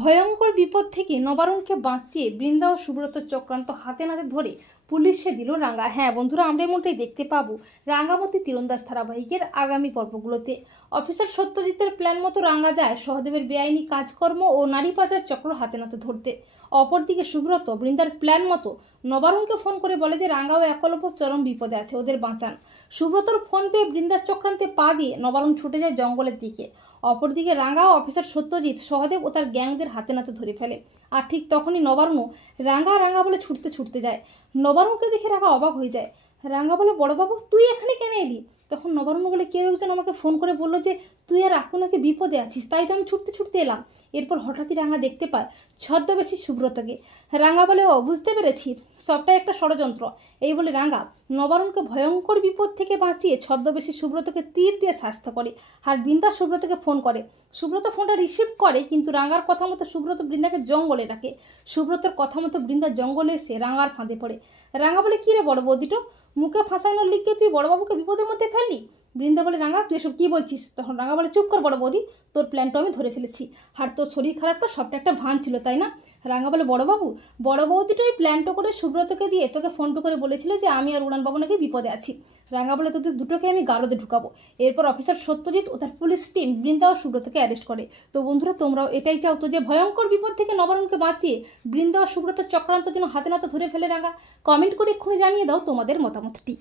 ভয়ঙ্কর বিপদ থেকে নবারুণকে বাঁচিয়ে বৃন্দা ও সুব্রত চক্রান্ত হাতে নাতে ধরে পুলিশে দিল রাঙ্গা। হ্যাঁ বন্ধুরা, আমরা এমনটাই দেখতে পাবো রাঙ্গামতি তীরন্দাজ ধারাবাহিকের আগামী পর্বগুলোতে। অফিসার সত্যজিতের প্ল্যান মতো রাঙ্গা যায় সহদেবের বেআইনি কাজকর্ম ও নারী পাচার চক্র হাতে নাতে ধরতে। অপরদিকে সুব্রত বৃন্দার প্ল্যান মতো নবারুণকে ফোন করে বলে যে রাঙ্গা ও একলব্য চরম বিপদে আছে, ওদের বাঁচান। সুব্রতর ফোন পেয়ে বৃন্দার চক্রান্তে পা দিয়ে নবারুণ ছুটে যায় জঙ্গলের দিকে। অপরদিকে রাঙ্গা ও অফিসার সত্যজিৎ সহদেব ও তার গ্যাংদের হাতে নাতে ধরে ফেলে। আর ঠিক তখনই নবারুণও রাঙ্গা রাঙ্গা বলে ছুটতে ছুটতে যায়। নবারুণকে দেখে রাঙ্গা অবাক হয়ে যায়। রাঙ্গা বলে, বড়বাবু তুই এখানে কেন এলি? তখন নবারুণ বলে, কেউ একজন আমাকে ফোন করে বললো যে তুই আর আকু নাকি বিপদে আছিস, তাই তো আমি ছুটতে ছুটতে এলাম। এরপর হঠাৎই রাঙ্গা দেখতে পায় ছদ্মবেশী সুব্রতকে। রাঙ্গা বলে, ও বুঝতে পেরেছি, সবটাই একটা ষড়যন্ত্র। এই বলে রাঙ্গা নবারুণকে ভয়ঙ্কর বিপদ থেকে বাঁচিয়ে ছদ্মবেশী সুব্রতকে তীর দিয়ে শাস্ত করে। আর বৃন্দা সুব্রতকে ফোন করে। সুব্রত ফোনটা রিসিভ করে, কিন্তু রাঙ্গার কথা মতো সুব্রত বৃন্দাকে জঙ্গলে ডাকে। সুব্রতর কথা মতো বৃন্দা জঙ্গলে এসে রাঙ্গার ফাঁদে পড়ে। রাঙ্গা বলে, কি রে বড় বৌদিটো, মুখে ফাঁসানোর লিখে তুই বড়বাবুকে বিপদের মধ্যে ফেললি? বৃন্দা বলে, রাঙ্গা তুই এসব কি বলছিস? তখন রাঙ্গা বলে, চুপ কর বড় বৌদি, তোর প্ল্যানটা আমি ধরে ফেলেছি। আর তোর শরীর খারাপটা সবটা একটা ভান ছিল, তাই না? রাঙ্গা বলে, বড়বাবু, বড় বৌদিটা এই প্ল্যানটা করে সুব্রতকে দিয়ে তোকে ফোনটা করে বলেছিল যে আমি আর উড়ানবাবু নাকি বিপদে আছি। রাঙ্গা বলে, তোদের দুটোকে আমি গারদে ঢুকাবো। এরপর অফিসার সত্যজিৎ ও তার পুলিশ টিম বৃন্দা ও সুব্রতকে অ্যারেস্ট করে। তো বন্ধুরা, তোমরাও এটাই চাও তো যে ভয়ঙ্কর বিপদ থেকে নবারুণকে বাঁচিয়ে বৃন্দা ও সুব্রত চক্রান্ত যেন হাতে নাতে ধরে ফেলে রাঙ্গা? কমেন্ট করে এক্ষুনি জানিয়ে দাও তোমাদের মতামতটি।